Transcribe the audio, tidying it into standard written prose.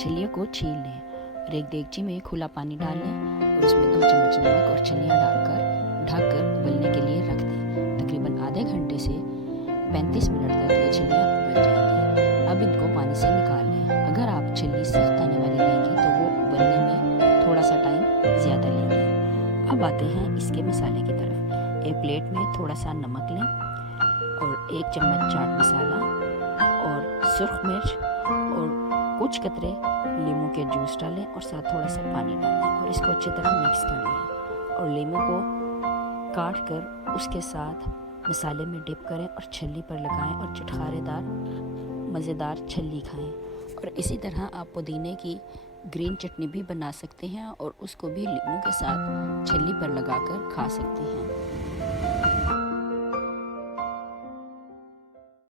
छलियों को छील लें और एक देगची में खुला पानी डाल लें और उसमें 2 चम्मच नमक और छलियाँ डालकर ढककर उबलने के लिए रख दें। तकरीबन आधे घंटे से 35 मिनट तक ये छलियाँ उबल जाएंगी। अब इनको पानी से निकाल लें। अगर आप छली सख्त आने वाली लेंगे तो वो उबलने में थोड़ा सा टाइम ज़्यादा लेंगे। अब आते हैं इसके मसाले की तरफ। एक प्लेट में थोड़ा सा नमक लें और 1 चम्मच चाट मसाला और सुर्ख मिर्च और कुछ कतरे लीमू के जूस डालें और साथ थोड़ा सा पानी डालें और इसको अच्छी तरह मिक्स कर लें और लीमू को काट कर उसके साथ मसाले में डिप करें और छल्ली पर लगाएं और चटखारेदार मज़ेदार छल्ली खाएं। और इसी तरह आप पुदीने की ग्रीन चटनी भी बना सकते हैं और उसको भी लीमू के साथ छल्ली पर लगाकर खा सकते हैं।